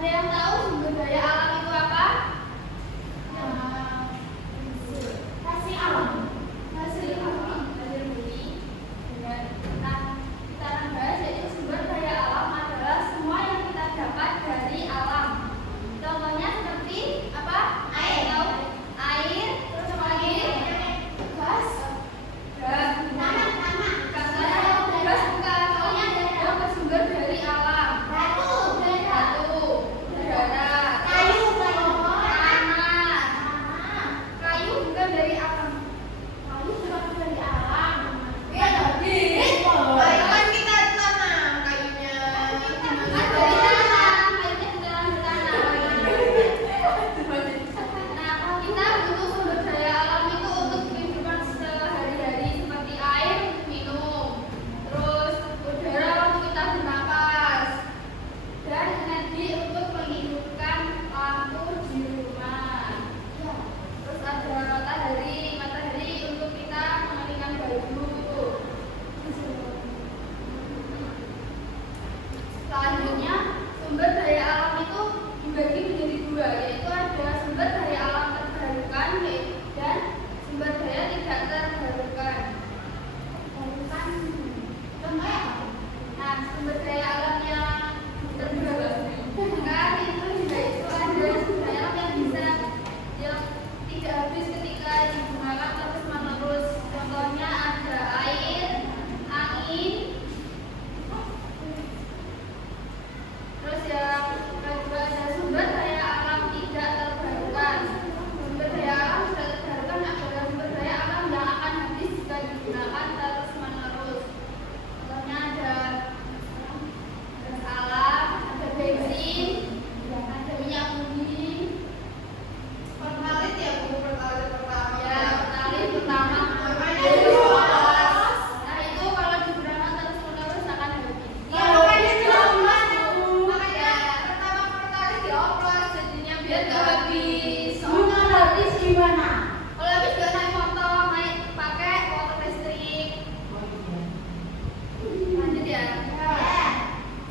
Ada yang tahu sumber daya alam itu apa? Hasil alam. Hasil alam. Hasil bumi. Nah, kita akan bahas yaitu sumber daya alam adalah semua yang kita dapat dari alam. Contohnya seperti apa? Air. Air. Terus apa lagi? Gas. Gas. Tanah. Gas bukan. Soalnya ada bersumber dari alam. Batu. Udara. Kayu. Tanah. Kayu bukan dari alam. Kayu bukan dari alam. Iya tadi. Kayu kan kita tanam kayunya. Dari tanah. Kayunya di dalam tanah. Nah, kita butuh sumber daya alam itu untuk kehidupan sehari-hari seperti air untuk minum, terus udara untuk kita bernapas, dan energi untuk menghidupkan lampu di rumah. Terus ada matahari untuk kita mengeringkan baju. Selanjutnya, sumber daya alam itu dibagi menjadi dua, yaitu ada sumber daya alam terbarukan dan sumber daya tidak terbarukan. Nah, sumber daya alam yang terbarukan itu juga itu ada sumber daya alam yang bisa yang tidak habis ketika digunakan terus menerus. Contohnya ada air, angin. Terus yang kedua ada sumber daya alam tidak terbarukan. Sumber daya alam tidak terbarukan adalah sumber daya alam yang akan habis jika digunakan terus menerus. Contohnya ada gas alam, ada bensin, ada minyak bumi, Pertalit ya Bu, pertalit pertama. ya pertalite pertama. Nah itu kalau digunakan terus menerus akan habis. Ya makanya dioplos Bu. Makanya pertama pertalit dioplos jadinya biar nggak habis. Habis gimana? Kalau habis gak naik motor, naik pakai motor listrik. Lanjut ya.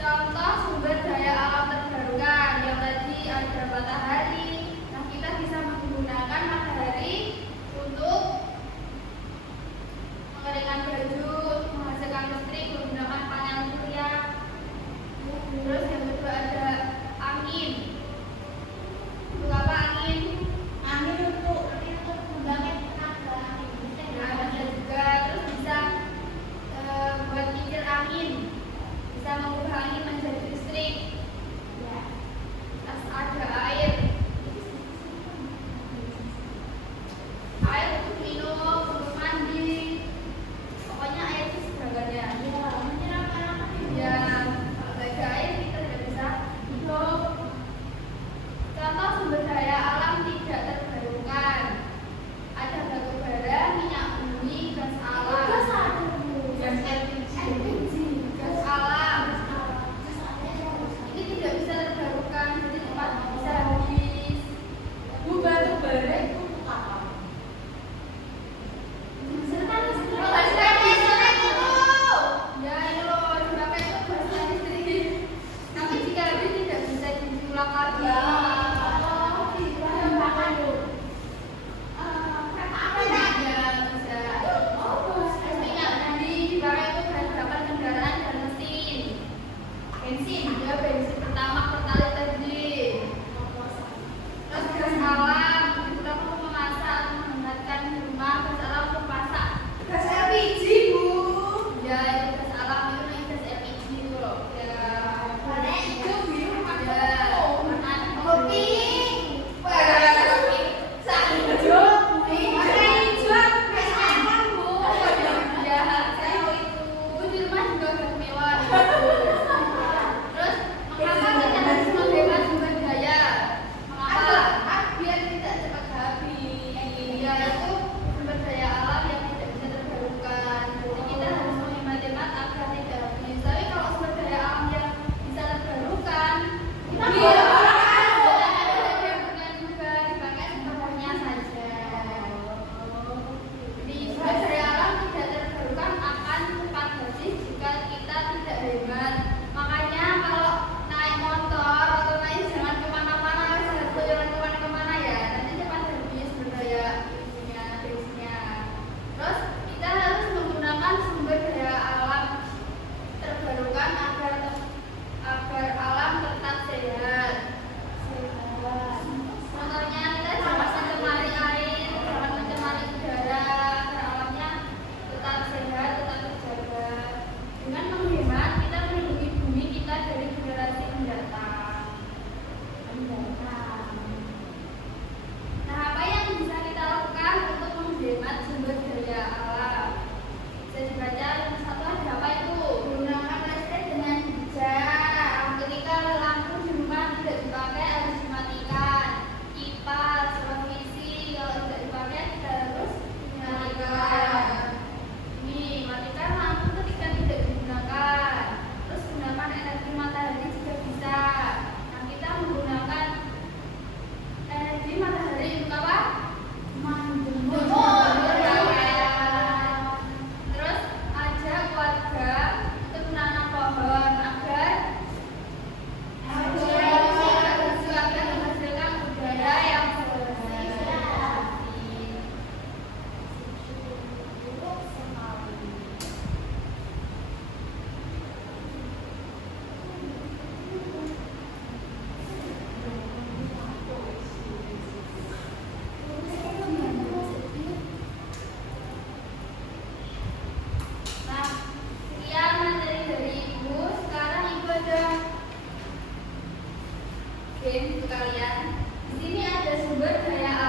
Contoh sumber daya alam terbarukan yang tadi ada matahari. Nah kita bisa menggunakan matahari untuk mengeringkan baju, untuk menghasilkan listrik menggunakan panel surya. Terus yang kedua ada angin. Untuk apa angin? Angin untuk mendatang. Nah, apa yang bisa kita lakukan untuk menghemat sumber daya alam? Bisa dibaca yang satu ada apa itu? Gunakan listrik dengan bijak. Ketika lampu di rumah tidak dipakai harus dimatikan. Kipas, televisi kalau tidak dipakai kita harus dimatikan. Ini matikan lampu ketika tidak digunakan. Terus gunakan energi matahari jika bisa. Nah, kita menggunakan energi matahari untuk apa? Terus ajak warga untuk menanam pohon agar menghasilkan udara yang bersih. Nah, sekian materi dari Ibu. Sekarang Ibu ada game untuk kalian. Di sini ada sumber daya